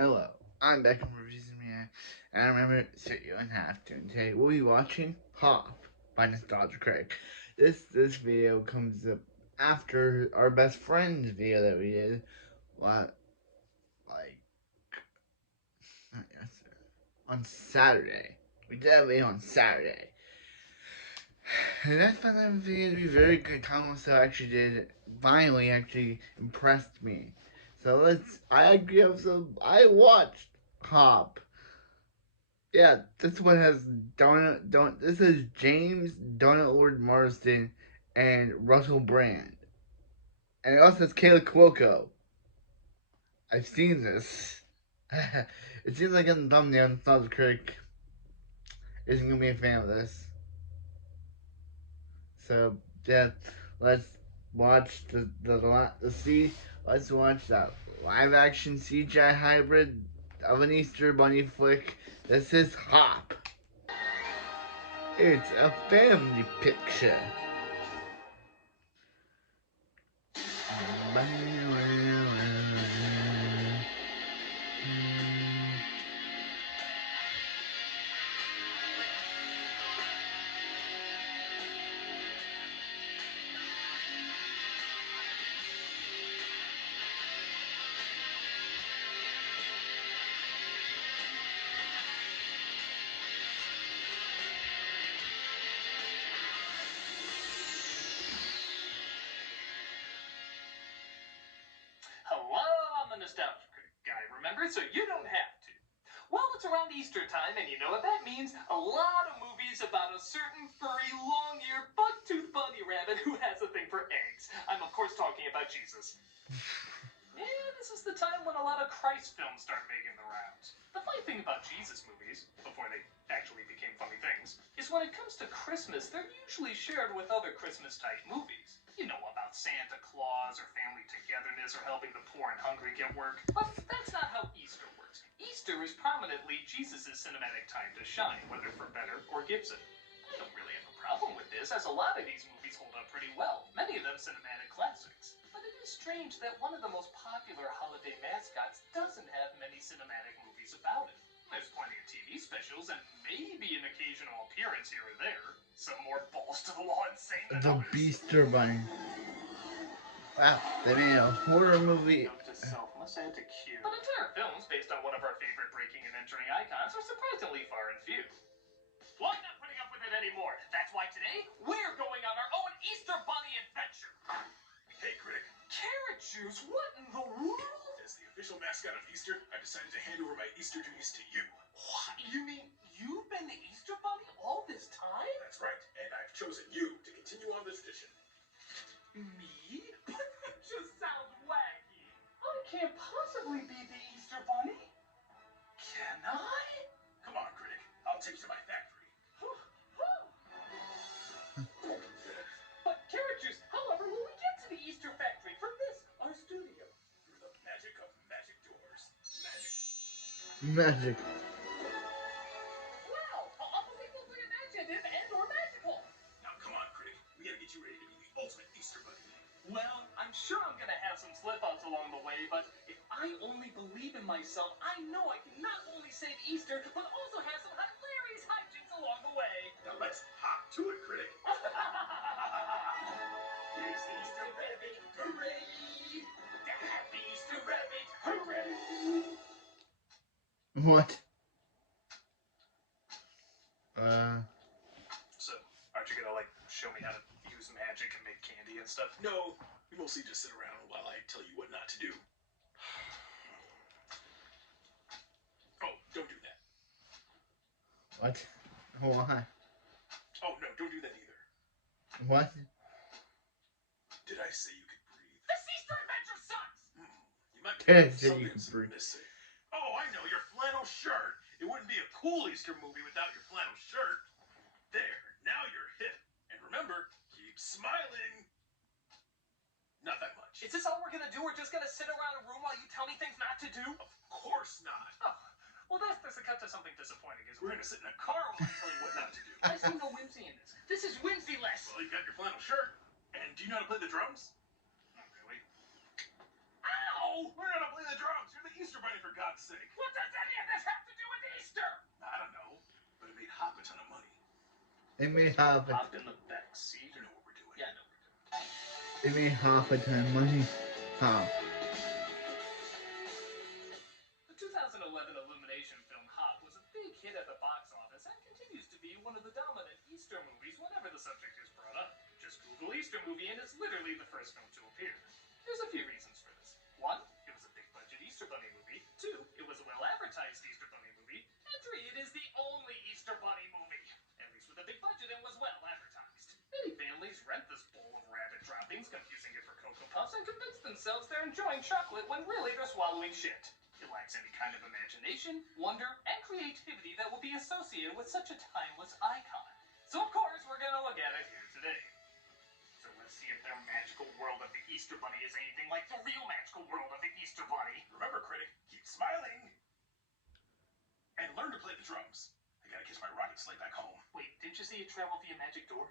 Hello, I'm back from Reviews and I remember sit you and have to. And today we'll be watching Hop by Nostalgia Critic. This video comes up after our best friends video that we did. What, like not yesterday, on Saturday. We did that video on Saturday. And I found that video to be very good. Tom also actually did finally actually impressed me. So I agree. I watched Hop. Yeah, this one has this is James Donut Lord Marsden and Russell Brand. And it also has Kayla Cuoco. I've seen this. It seems like in the thumbnail, Nostalgia Critic isn't gonna be a fan of this. So yeah, let's watch let's watch that live action CGI hybrid of an Easter Bunny flick. This is Hop. It's a family picture. Hello, I'm the Nostalgia Critic guy, remember? So you don't have to. Well, it's around Easter time, and you know what that means? A lot of movies about a certain furry, long-eared, buck-toothed bunny rabbit who has a thing for eggs. I'm, of course, talking about Jesus. Yeah, this is the time when a lot of Christ films start making the rounds. The funny thing about Jesus movies, before they actually became funny things, is when it comes to Christmas, they're usually shared with other Christmas-type movies. You know, about Santa Claus, or family togetherness, or helping the poor and hungry get work. But that's not how Easter works. Easter is prominently Jesus' cinematic time to shine, whether for better or Gibson. I don't really have a problem with this, as a lot of these movies hold up pretty well, many of them cinematic classics. But it is strange that one of the most popular holiday mascots doesn't have many cinematic movies about it. There's plenty of TV specials and maybe an occasional appearance here or there. Some more balls to the wall insane than The others. Beaster Bunny. Wow, they made a horror movie. Note to self, must add to queue. But entire films based on one of our favorite breaking and entering icons are surprisingly far and few. Well, I'm not putting up with it anymore. That's why today, we're going on our own Easter Bunny adventure. Hey, Critic. Carrot juice? What in the world? As the official mascot of Easter, I decided to hand over my Easter duties to you. What? You mean you've been the Easter Bunny all this time? That's right, and I've chosen you to continue on this tradition. Me? But that just sounds wacky. I can't possibly be the Easter Bunny. Can I? Come on, Critic. I'll take you to my factory. But Carrot Juice, however, will we get to the Easter factory from this, our studio? Through the magic of magic doors. Magic! Magic. Wow! Unbelievably imaginative and or magical! Now, come on, Critic. We gotta get you ready to be the ultimate Easter Bunny. Well, I'm sure I'm gonna have some slip-ups along the way, but if I only believe in myself, I know I can not only save Easter, but also have some hilarious hijinks along the way. Now, let's hop to it, Critic. Here's the Easter Rabbit. Hooray! The happy Easter Rabbit. Hooray! What? So, aren't you gonna, show me how to use magic and make candy and stuff? No, we mostly just sit around while I tell you what not to do. Oh, don't do that. What? Why? Oh, no, don't do that either. What? Did I say you could breathe? This Easter adventure sucks! You might Did I be say you could breathe? missing. Oh, I know, your flannel shirt. It wouldn't be a cool Easter movie without your flannel shirt. There, now you're hip. And remember, keep smiling. Not that much. Is this all we're gonna do? We're just gonna sit around a room while you tell me things not to do? Of course not. Oh, well, that's a cut to something disappointing, isn't We're it? gonna sit in a car while I tell you what not to do. I see no whimsy in this. This is whimsy-less. Well, you've got your flannel shirt. And do you know how to play the drums? Not really. Ow! Learn how to play the drums. You're the Easter Bunny, for God's God's sake. What does any of this have to do with Easter? I don't know, but it made Hop a ton of money. It made half a Hop in the back seat. You know what we're doing. Yeah, I know. it made half a ton of money. Hop. The 2011 Illumination film Hop was a big hit at the box office and continues to be one of the dominant Easter movies whenever the subject is brought up. Just Google Easter movie and it's literally the first film to appear. There's a few reasons for this. One, it was a big budget Easter Bunny movie. Two, it was a well advertised Easter Bunny movie. And three, it is the only Easter Bunny movie, at least with a big budget and was well advertised. Many families rent this bowl of rabbit droppings, confusing it for Cocoa Puffs, and convince themselves they're enjoying chocolate when really they're swallowing shit. It lacks any kind of imagination, wonder, and creativity that will be associated with such a timeless icon. So of course, we're gonna look at it here today. So let's see if their magical world of the Easter Bunny is anything like the real magical world of the Easter Bunny. Remember, critic, keep smiling. And learn to play the drums. I gotta kiss my rocket sleigh back home. Wait, didn't you say it traveled via magic door?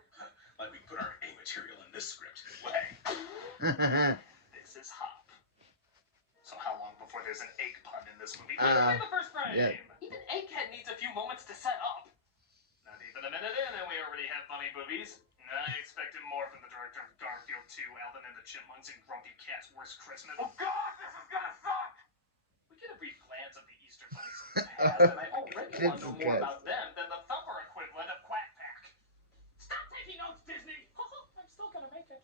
Like we put our A material in this script. Way. This is Hop. So how long before there's an egg pun in this movie? Uh, Play the first frame. yeah. Even Egghead needs a few moments to set up. Not even a minute in, and we already have bunny boobies. I expected more from the director of Garfield 2, Alvin and the Chipmunks, and Grumpy Cat's Worst Christmas. Oh God, this is gonna suck! We get a brief glance of the Easter bunnies in the past, and I already want to know more about them than the Thumper equivalent of Quack Pack. Stop taking notes, Disney! I'm still gonna make it.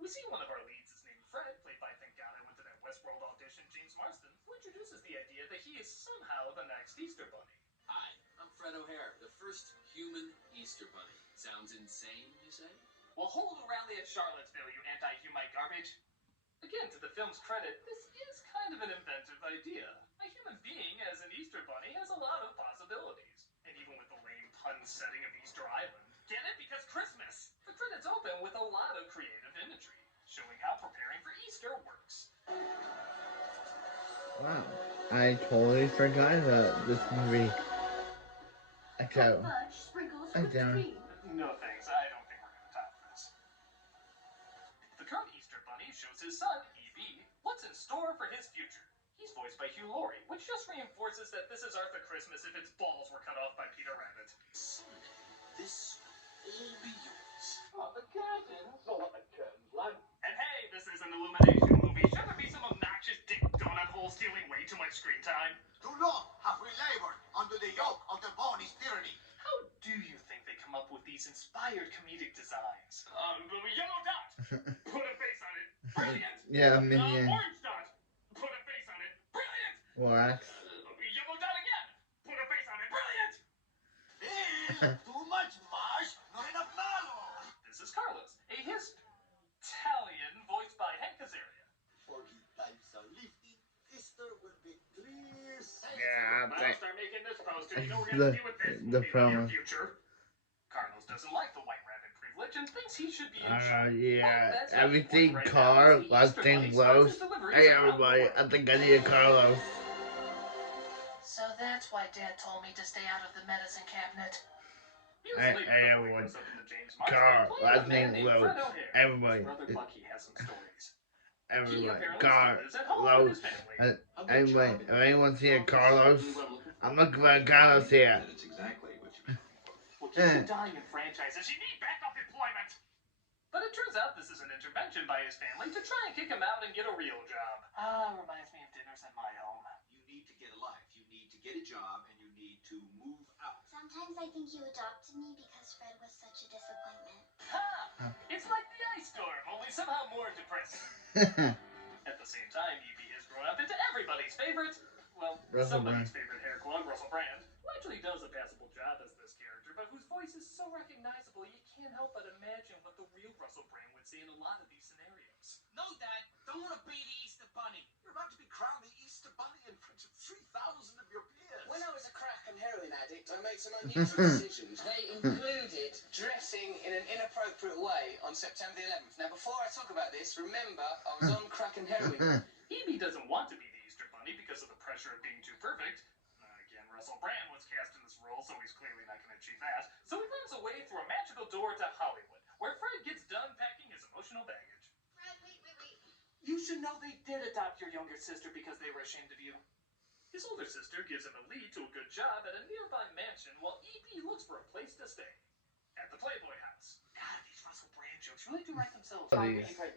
We see one of our leads is named Fred, played by Thank God I Went to That Westworld audition, James Marsden, who introduces the idea that he is somehow the next Easter Bunny. Hi, I'm Fred O'Hare, the first human Easter Bunny. Sounds insane, you say? Well, hold a rally at Charlottesville, you anti-humite garbage. Again, to the film's credit, this is kind of an inventive idea. A human being as an Easter Bunny has a lot of possibilities. And even with the lame pun setting of Easter Island, get it? Because Christmas! The credits open with a lot of creative imagery, showing how preparing for Easter works. Wow. I totally forgot about this movie. So, I don't. No thanks, I don't think we're gonna top this. The current Easter Bunny shows his son, E.B., what's in store for his future. He's voiced by Hugh Laurie, which just reinforces that this is Arthur Christmas if its balls were cut off by Peter Rabbit. Someday, this will all be yours. Oh, the curtains. Oh, the curtains, lad. And hey, this is an Illumination movie. Should there be some obnoxious dick donut hole stealing way too much screen time? Too long have we labored under the yoke of the Bonnie's tyranny. How do you think they come up with these inspired comedic designs? Yellow dot! Put a face on it. Brilliant! Yeah, I mean, yeah. Orange dot! Put a face on it. Brilliant! Wax. Yellow dot again! Put a face on it. Brilliant! Too much mash, not enough mallow. This is Carlos, a Hispanian voiced by Hank Azaria. 40 times a leaf in Easter will be clear sight. Yeah, I'll start making this poster. You know we're the- gonna deal with this the movie in promo. the near future. Carlos doesn't like the White Rabbit privilege and thinks he should be in charge. Yeah. Well, that's not Everything important right car, now, is the last Easter thing Bunny blows. starts his deliveries Hey, around the everybody. world. I think I need a Carlos. So that's why Dad told me to stay out of the medicine cabinet. Years Hey, later, hey, the boy everyone. goes up into James Marsden, Car, playing last a man name named Lowe. Fred O'Hare. Everybody. His brother Bucky has some stories. He Everybody. apparently Car, still lives at home Lowe. with his family. Anyway, if anyone see a Carlos, I'm looking for a Carlos here. That's exactly what you Well, keep dying in franchises. You need backup employment. But it turns out this is an intervention by his family to try and kick him out and get a real job. Reminds me of dinners at my home. You need to get a life, you need to get a job, and you need to move out. Sometimes I think you adopted me because Fred was such a disappointment. Ha! It's like the ice storm, only somehow more depressing. At the same time, E.B. has grown up into everybody's favorite, well, Russell somebody's favorite hair clone, Russell Brand, who actually does a passable job as this character, but whose voice is so recognizable you can't help but imagine what the real Russell Brand would say in a lot of these scenarios. No, Dad, don't want to be the Easter Bunny. You're about to be crowned the Easter Bunny in front of 3,000 of your peers. When I was a crack and heroin addict, I made some unusual decisions. They included dressing in an inappropriate way on September the 11th. Now, before I talk about this, remember, I was on crack and heroin. E.B. doesn't want to be the Easter Bunny because of the pressure of being too perfect. Again, Russell Brand was cast in this role, so he's clearly not going to achieve that. So he finds a way through a magical door to Hollywood, where Fred gets done packing his emotional baggage. Fred, wait. You should know they did adopt your younger sister because they were ashamed of you. His older sister gives him a lead to a good job at a nearby mansion while E.B. looks for a place to stay. At the Playboy house. God, these Russell Brand jokes really do write themselves. Please. E.B.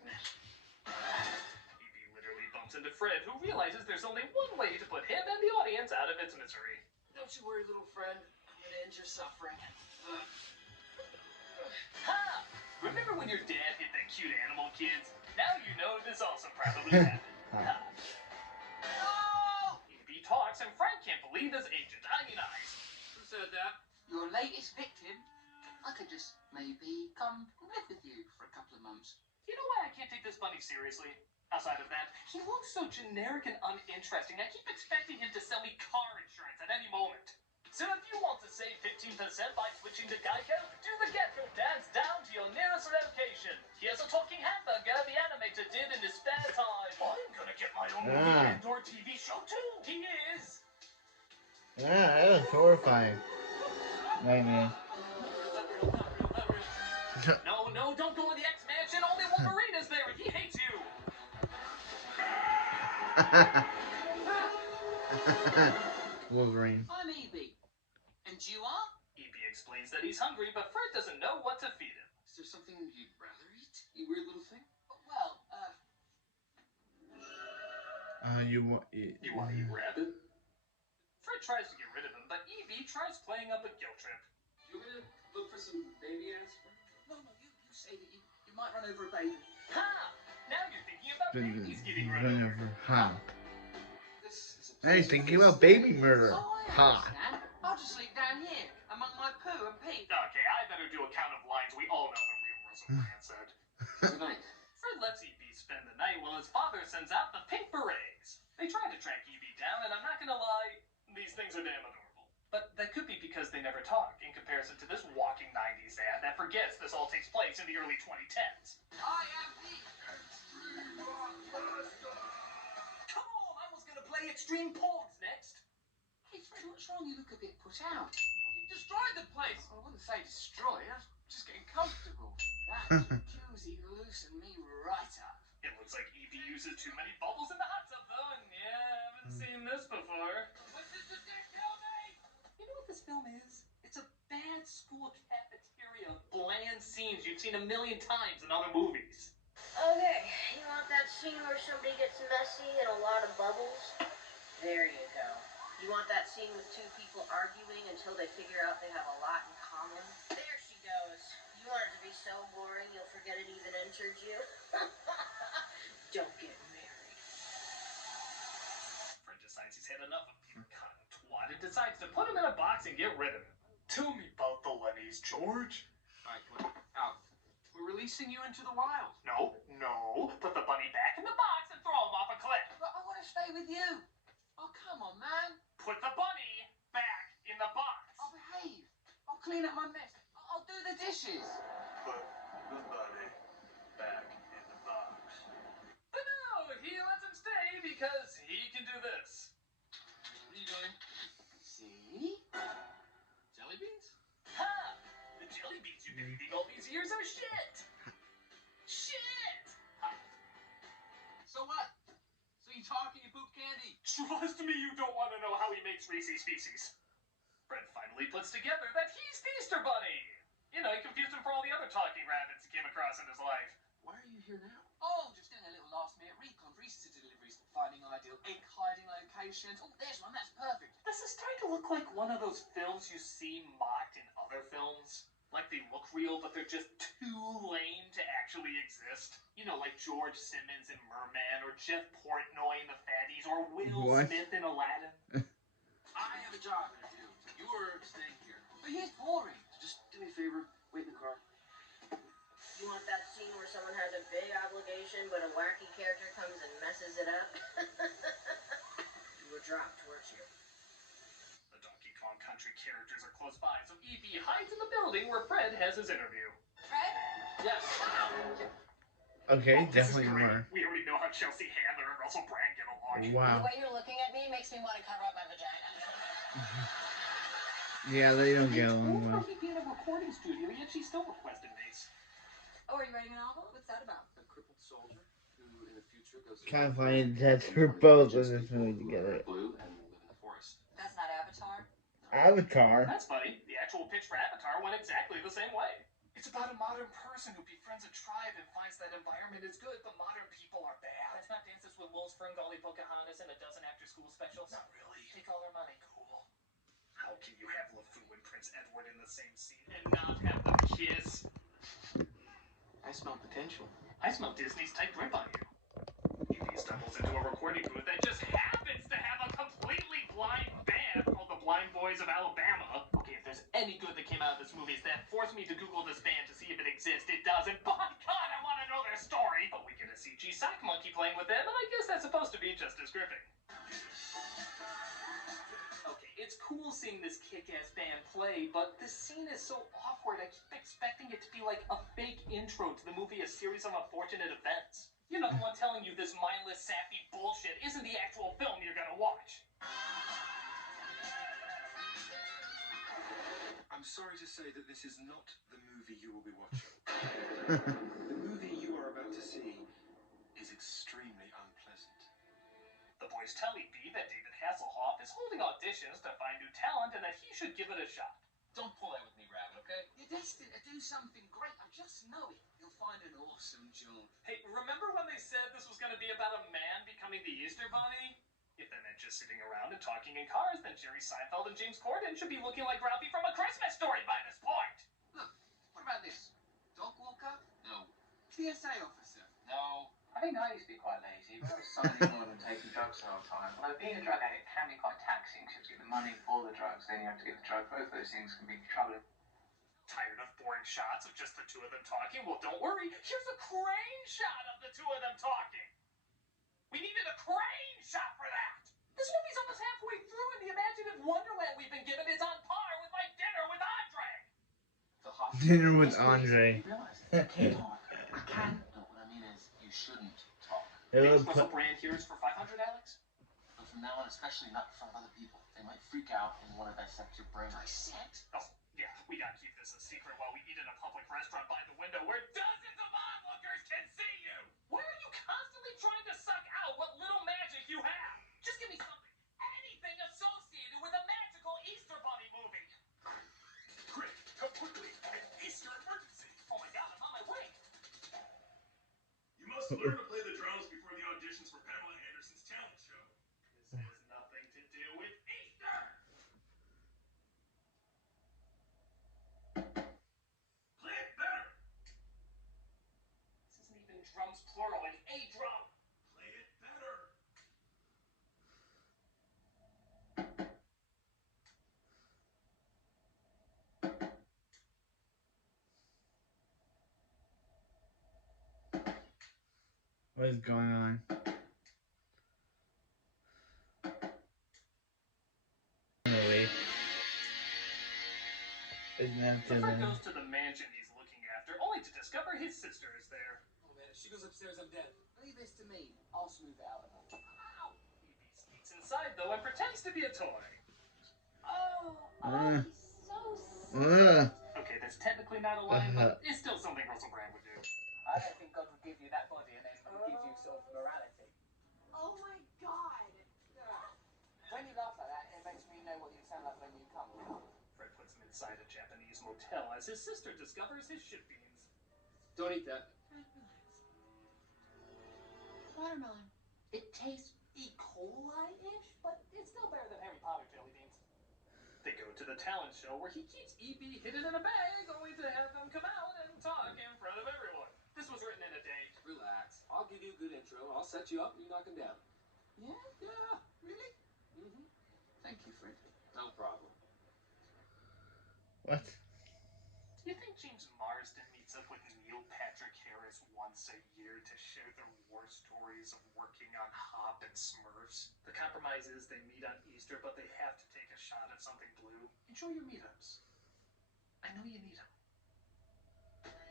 literally bumps into Fred, who realizes there's only one way to put him and the audience out of its misery. Don't you worry, little friend. I'm gonna end your suffering. Ha! Remember when your dad hit that cute animal, kids? Now you know this also probably happened. Ha! No! E.B. talks, and Frank can't believe his agent onion eyes. Who said that? Your latest victim? I could just maybe come live with you for a couple of months. You know why I can't take this bunny seriously? Outside of that, he looks so generic and uninteresting. I keep expecting him to sell me car insurance at any moment. So if you want to save 15% by switching to Geico, do the Gecko dance down to your nearest location. Here's a talking hamburger the animator did in his spare time. I'm gonna get my own movie and/or TV show too. He is. Yeah, that was horrifying. Nightmare. No, don't go in the X-Mansion. Only Wolverine is there and he hates you. Wolverine. I'm E.B. And you are? E.B. explains that he's hungry, but Fred doesn't know what to feed him. Is there something you'd rather eat? You weird little thing? Well, You want You want to eat rabbit? Fred tries to get rid of him, but E.B. tries playing up a guilt trip. You want to look for some baby aspirin? No, you say that you might run over a baby. Ha! Now you're thinking about babies getting run over. Ha. This is a Now you're place thinking for about baby murder. Oh, I Ha. understand. I'll just sleep down here among my poo and pee. Okay, I better do a count of lines we all know the real Russell Brand said. Good night. Fred lets E.B. spend the night while his father sends out the Pink Berets. They try to track E.B. down, and I'm not gonna lie, these things are damn adorable. But that could be because they never talk, in comparison to this walking 90s ad that forgets this all takes place in the early 2010s. I am the Extreme Master. Come on, I was gonna play Extreme Porgs next. Hey, Fred, what's wrong? You look a bit put out. You destroyed the place. I wouldn't say destroy it. I was just getting comfortable. That jacuzzi loosened me right up. It looks like E.B. uses too many bubbles in the hot tub, though, and yeah, I haven't seen this before. What did you tell me? You know what this film is? It's a bad school cafeteria of bland scenes you've seen a million times in other movies. Okay, you want that scene where somebody gets messy and a lot of bubbles? There you go. You want that scene with two people arguing until they figure out they have a lot in common? There she goes. You want it to be so boring you'll forget it even entered you? Don't get married. Fred decides he's had enough of Peter Cotton twat and decides to put him in a box and get rid of him. Tell me about the Lennys, George. All right, come on. Out. We're releasing you into the wild. No. Put the bunny back in the box and throw him off a cliff. But I want to stay with you. Oh, come on, man. Put the bunny back in the box. I'll behave. I'll clean up my mess. I'll do the dishes. Put the bunny back in the box. But no, he lets him stay because he can do this. What are you doing? See? Jelly beans? Ha! The jelly beans you've been eating all these years are shit! Shit! Ha. So what? So you talking and poop candy? Trust me, you don't want to know how he makes Reese's Pieces. Fred finally puts together that he's the Easter Bunny. You know, he confused him for all the other talking rabbits he came across in his life. Why are you here now? Oh, just doing a little last-minute recon for Easter deliveries, finding ideal egg hiding locations. Oh, there's one. That's perfect. This is starting to look like one of those films you see mocked in other films. Like they look real, but they're just too lame to actually exist. You know, like George Simmons in Merman, or Jeff Portnoy in The Fatties, or Will Smith in Aladdin. I have a job to do. You're staying here. But he's boring. Just do me a favor. Wait in the car. You want that scene where someone has a big obligation but a wacky character comes and messes it up? You were dropped, weren't you? The Donkey Kong Country characters are close by, so E.B. hides in the building where Fred has his interview. Fred? Yes. Okay, This is definitely great. more. We already know how Chelsea Handler and Russell Brand get along. Wow. The way you're looking at me makes me want to cover up my vagina. Yeah, they don't get They along told her well. he'd be in a recording studio, yet she still requested mace. Oh, are you writing a novel? What's that about? A crippled soldier who in the future goes Kind of funny that they're both in this movie together. blue and live in a Avatar. That's funny. The actual pitch for Avatar went exactly the same way. It's about a modern person who befriends a tribe and finds that environment is good, but modern people are bad. That's not Dances with Wolves, Ferngully, Pocahontas, and a dozen after-school specials. Not really. Take all our money. Cool. How can you have LeFou and Prince Edward in the same scene and not have them kiss? I smell potential. I smell Disney's tight grip on you. Evie stumbles into a recording booth that just happens to have a completely blind band called the Blind Boys of Alabama. Okay, if there's any good that came out of this movie, it's that forced me to Google this band to see if it exists. It doesn't. By God, I want to know their story. But we get a CG sock monkey playing with them, and I guess that's supposed to be just as gripping. Okay, it's cool seeing this kick-ass band play, but this scene is so awkward. I keep expecting it to be like a fake intro to the movie A Series of Unfortunate Events. You know, the one telling you this mindless, sappy bullshit isn't the actual film you're gonna watch. I'm sorry to say that this is not the movie you will be watching. The movie you are about to see is extremely unpleasant. The boys tell EB that David Hasselhoff is holding auditions to find new talent and that he should give it a shot. Don't pull that with me, Rabbit, okay? You're destined to do something great. I just know it. You'll find an awesome job. Hey, remember when they said this was gonna be about a man becoming the Easter Bunny? If that meant just sitting around and talking in cars, then Jerry Seinfeld and James Corden should be looking like Ralphie from A Christmas Story by this point. Look, what about this? Dog walker? No. TSA officer? No. I think I used to be quite lazy, but I was so much more than taking drugs the whole time. Although being a drug addict can be quite taxing, because you have to get the money for the drugs, then you have to get the drug. Both those things can be troubling. Tired of boring shots of just the two of them talking? Well, don't worry. Here's a crane shot of the two of them talking. We needed a crane shot for that. This movie's almost halfway through, and the imaginative wonderland we've been given is on par with my dinner with Andre. The hot Dinner with Andre. You realize I can talk. I can. No, what I mean is, you shouldn't talk. James Russell Brand here is for 500, Alex? But from now on, especially not in front of other people. They might freak out and want to dissect your brain. Dissect? Oh, yeah, we gotta keep this a secret while we eat in a public restaurant by the window where dozens of onlookers can see you. Why are you constantly trying to suck out what little magic you have? Just give me something, anything associated with a magical Easter Bunny movie. Critic, come quickly. An Easter emergency. Oh my God, I'm on my way. You must learn to play the drums before the auditions for Pamela Anderson's talent show. This has nothing to do with Easter. Play it better. This isn't even drums plural, it's a drum. Play it better. What is going on? Movie. Isn't that So Fred the goes to the mansion he's looking after, only to discover his sister is there. Oh man, if she goes upstairs, I'm dead. Leave this to me. I'll smooth it out. Ow! Evie sneaks inside though and pretends to be a toy. Oh, he's so sad. Okay, that's technically not a line, but it's still something Russell Brand would do. I don't think God would give you that body and then give you sort of morality. Oh my god. When you laugh like that, it makes me know what you sound like when you come. Fred puts him inside a Japanese motel as his sister discovers his shit beans. Don't eat that. Watermelon. It tastes E. coli-ish, but it's still better than Harry Potter jelly beans. They go to the talent show where he keeps E.B. hidden in a bag, only to have them come out and talk in front of everyone. This was written in a day. Relax. I'll give you a good intro. I'll set you up and you knock him down. Yeah, really? Mm-hmm. Thank you, Fred. No problem. what? Do you think James Marsden meets up with Neil Patrick Harris once a year to share their war stories of working on Hop and Smurfs? The compromise is they meet on Easter, but they have to take a shot at something blue. Enjoy your meetups. I know you need them.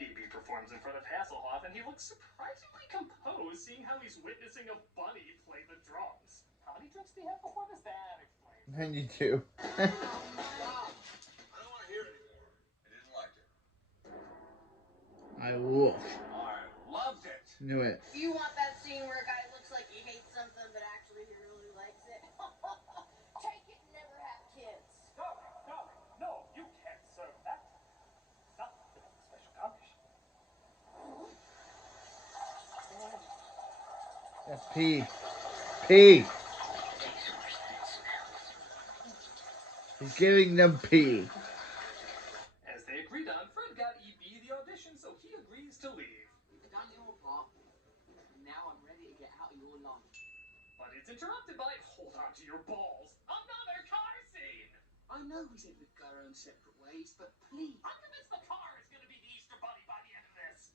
E.B. performs in front of Hasselhoff, and he looks surprisingly composed, seeing how he's witnessing a bunny play the drums. How many drinks do you have before this? That explains. 92. I don't want to hear it anymore. I didn't like it. I wolf. I loved it. Knew it. You want that scene where a guy looks like he hates something, but actually he really likes it? Take it and never have kids. Stop! Pee. Pee. He's giving them pee. As they agreed on, Fred got EB the audition, so he agrees to leave. You've done your part. Now I'm ready to get out of your life. But it's interrupted by, hold on to your balls, another car scene! I know we said we'd go our own separate ways, but please. I'm convinced the car is going to be the Easter Bunny by the end of this.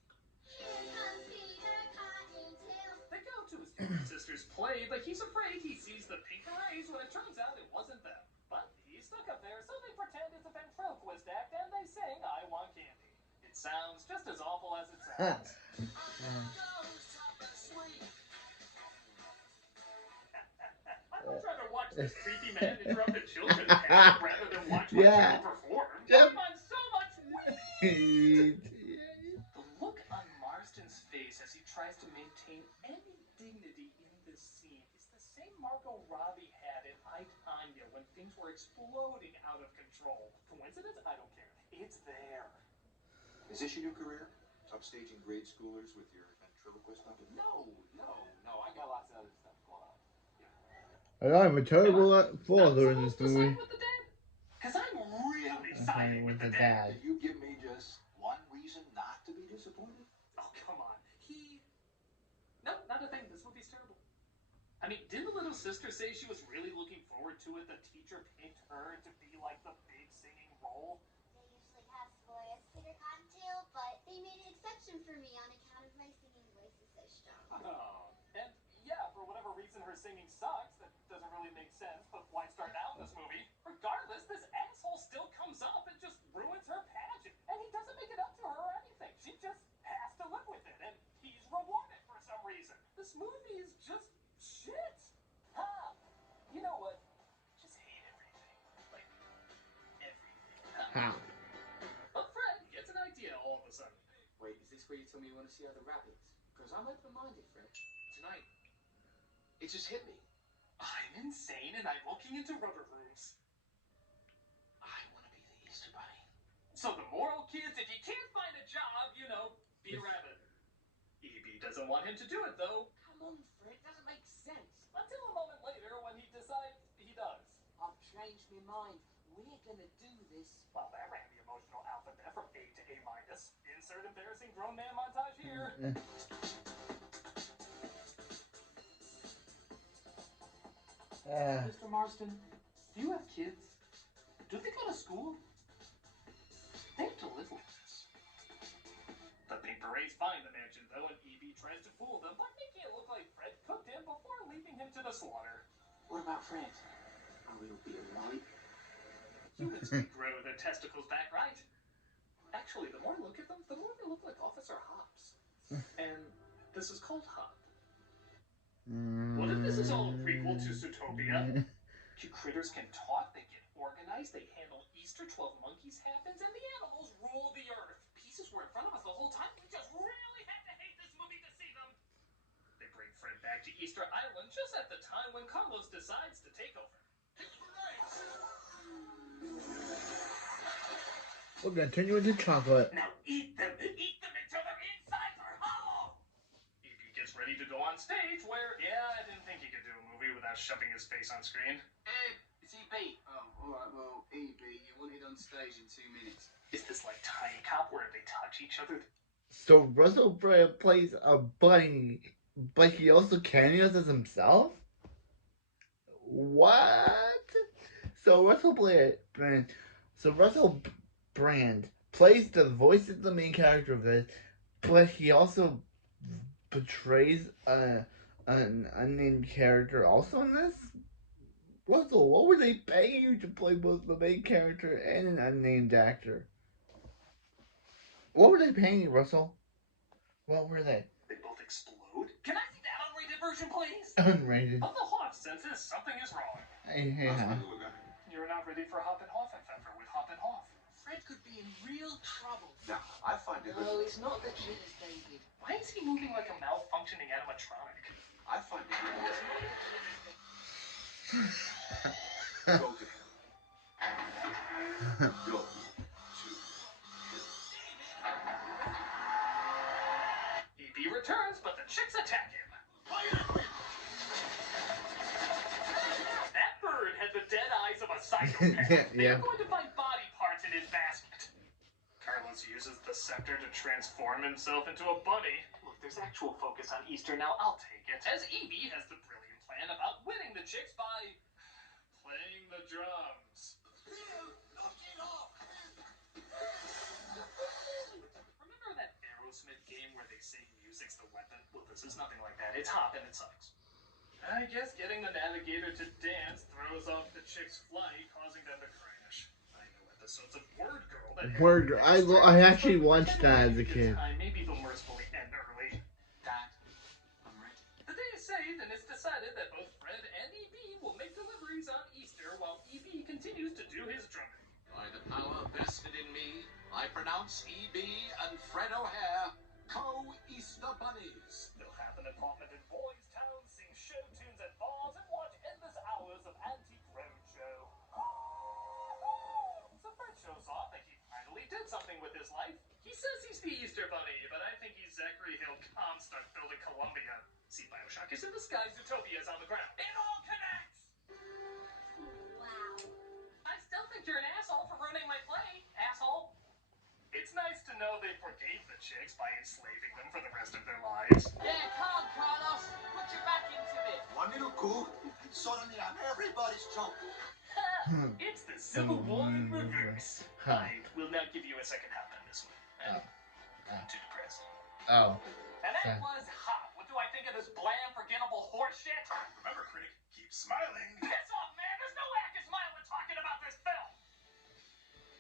Here comes Peter Cottontail. They go to his twin sister's play, but he's afraid he sees the pink berets when it turns out it wasn't them. But he's stuck up there, so they pretend it's a ventriloquist act and they sing I Want Candy. It sounds just as awful as it sounds. I'd rather watch this creepy man interrupt a children's act rather than watch my child perform. Yep. I'm on so much weed! The look on Marsden's face as he tries to maintain any dignity in this scene is the same Margot Robbie had in I, Tonya when things were exploding out of control. Coincidence? I don't care. It's there. Is this your new career? Upstaging grade schoolers with your ventriloquist puppet? No. I got lots of other stuff going on. I'm a terrible father in this Supposed to movie. side with the dad? Because I'm really siding with the dad. Can you give me just one reason not to be disappointed? Oh, come on. No, not a thing. This movie's terrible. I mean, didn't the little sister say she was really looking forward to it? The teacher picked her to be like the big singing role? They usually cast a boy as Peter Cottontail, but they made an exception for me on account of my singing voice is so strong. Oh. And yeah, for whatever reason her singing sucks. That doesn't really make sense, but why start now in this movie? Regardless, this asshole still comes up and just ruins her pageant. And he doesn't make it up to her or anything. She just has to live with it, and he's rewarded for some reason. This movie is just shit. You know what? Just hate everything. Like, everything. How? But Fred gets an idea all of a sudden. Wait, is this where you tell me you want to see other rabbits? Because I'm open-minded, Fred. Tonight, it just hit me. I'm insane and I'm looking into rubber rooms. I want to be the Easter Bunny. So the moral, kids, if you can't find a job, be a rabbit. E.B. doesn't want him to do it, though. Come on, Fred, doesn't make sense. Until a moment later when he decides he does. I've changed my mind. We're gonna do this. Well, that ran the emotional alphabet from A to A-. Insert embarrassing grown man montage here. Mr. Marsden, do you have kids? Do they go to school? They have to live with this. The pink berets find the mansion, though, and E.B. tries to fool them by making it look like Fred cooked him before leaving him to the slaughter. What about Fred? I will be alright. Humans can grow their testicles back, right? Actually, the more I look at them, the more they look like Officer Hobbs. And this is called Hop. What if this is all a prequel to Zootopia? Two critters can talk, they get organized, they handle Easter, 12 monkeys happens, and the animals rule the earth. Pieces were in front of us the whole time, we just really had to hate this movie to see them. They bring Fred back to Easter Island just at the time when Carlos decides to take over. We're gonna turn you into chocolate. Now eat them until their insides are hollow! E.B. gets ready to go on stage where, I didn't think he could do a movie without shoving his face on screen. It's E.B. Oh, alright, well, E.B., you wanted on stage in 2 minutes. Is this like Tiny Cop where if they touch each other? So Russell Brand plays a bunny, but he also cameos as himself? What? So Russell Brand plays the voice of the main character of this, but he also portrays an unnamed character also in this? Russell, what were they paying you to play both the main character and an unnamed actor? What were they paying you, Russell? What were they? They both explode? Can I see that unrated version, please? Unrated. Of the Hoff senses, something is wrong. Hey, You're not ready for Hop and Hoff, Pfeffer, with Hop and Hoff. Fred could be in real trouble. Now, I find it... No, it's not the cheese, David. Why is he moving like a malfunctioning animatronic? I find it... Go to him. Go to him. E.B. returns, but the chicks attack him. eyes of a psychopath. They Yeah. are going to find body parts in his basket. Carlos uses the scepter to transform himself into a bunny. Look, there's actual focus on Easter now. I'll take it. As Evie has the brilliant plan of outwitting the chicks by playing the drums. Remember that Aerosmith game where they say music's the weapon? Well, this is nothing like that. It's hop and it sucks. I guess getting the navigator to dance throws off the chick's flight, causing them to crash. I know episodes of Word Girl that Word Girl. I actually watched that as a kid. maybe they'll mercifully end early. Dad, I'm ready. The day is saved, and it's decided that both Fred and EB will make deliveries on Easter while EB continues to do his drumming. By the power vested in me, I pronounce E.B. and Fred O'Hare co-Easter bunnies. They'll have an apartment in Boys Town, sing show tunes at bars, and watch endless hours of antique roadshow. So Fred shows off that he finally did something with his life. He says he's the Easter Bunny, but I think he's Zachary Hill Comstock building Columbia. See, Bioshock is in the sky, Zootopia is on the ground. It all connects! Wow. I still think you're an asshole for ruining my play, asshole. It's nice to know they forgave the chicks by enslaving them for the rest of their lives. Yeah, come on, Carlos. Put your back into it. One little coup, and suddenly I'm everybody's chump. It's the Civil War in reverse. I will not give you a second hop on this one. I'm too depressed. Oh. And that was Hop. What do I think of this bland, forgettable horseshit? Remember, critic, keep smiling. Piss off, man! There's no way I can smile when talking about this film!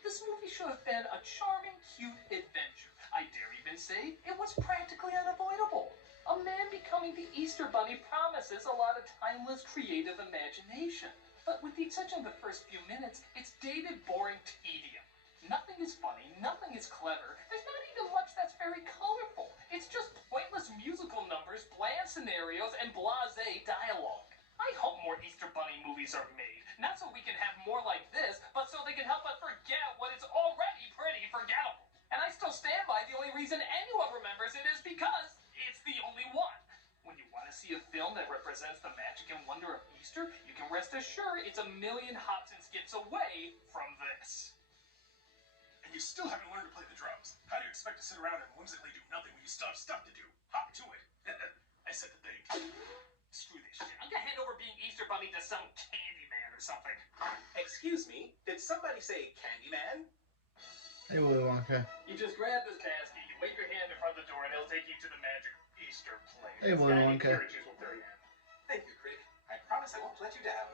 This movie should have been a charming, cute adventure. I dare even say it was practically unavoidable. A man becoming the Easter Bunny promises a lot of timeless, creative imagination. But with the exception of the first few minutes, it's dated, boring tedium. Nothing is funny, nothing is clever. There's not even much that's very colorful. It's just pointless musical numbers, bland scenarios, and blasé dialogue. I hope more Easter Bunny movies are made. Not so we can have more like this, but so they can help us forget what is already pretty forgettable. And I still stand by the only reason anyone remembers it is because it's the only one. When you want to see a film that represents the magic and wonder of Easter, you can rest assured it's a million hops and skips away from this. And you still haven't learned to play the drums. How do you expect to sit around and whimsically do nothing when you still have stuff to do? Hop to it. I said the thing. Screw this shit. I'm gonna hand over being Easter Bunny to some Candyman or something. Excuse me, did somebody say Candyman? Hey, Willy Wonka. You just grab this basket, you wave your hand in front of the door, and it'll take you to the magic Easter place. Hey, Willy Wonka. Carriages will fill you in. Thank you, critic. I promise I won't let you down.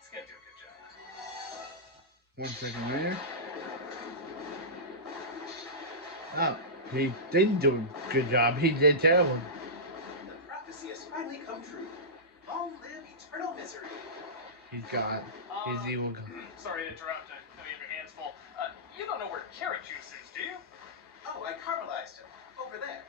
It's gonna do a good job. 1 second later. Oh, he didn't do a good job. He did terrible. The prophecy has finally come true. Long live eternal misery. He's got his evil. Sorry to interrupt. I know you have your hands full. You don't know where carrot juice is, do you? Oh, I caramelized him. Over there.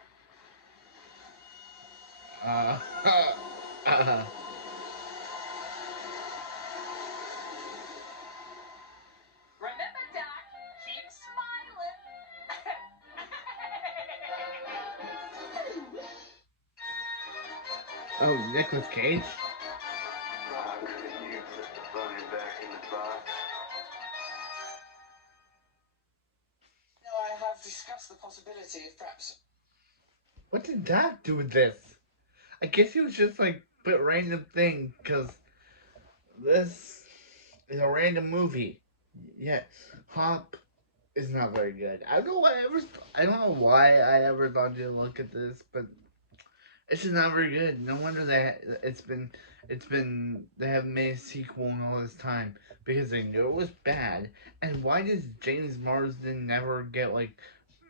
Remember, Doc, keep smiling. Oh, Nicolas Cage. How could you put the bunny back in the box? No, I have discussed the possibility of perhaps. What did that do with this? I guess he was just like put random thing because this is a random movie. Yeah, Hop is not very good. I don't know why I ever thought to look at this, but it's just not very good. No wonder that it's been they haven't made a sequel in all this time because they knew it was bad. And why does James Marsden never get like?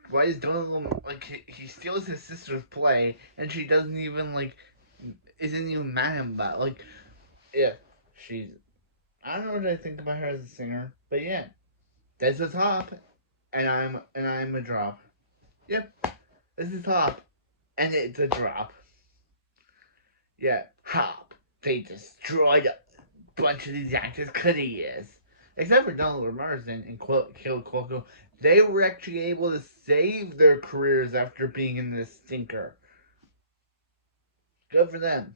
Why is Donald like he steals his sister's play and she doesn't even like isn't even mad about it. Like yeah, she's I don't know what I think about her as a singer, but yeah, that's a top, and I'm a drop. Yep, this is top, and it's a drop. Yeah, Hop. They destroyed a bunch of these actors' careers. Except for Donald Marsden and Kill Cuoco. They were actually able to save their careers after being in this stinker. Good for them.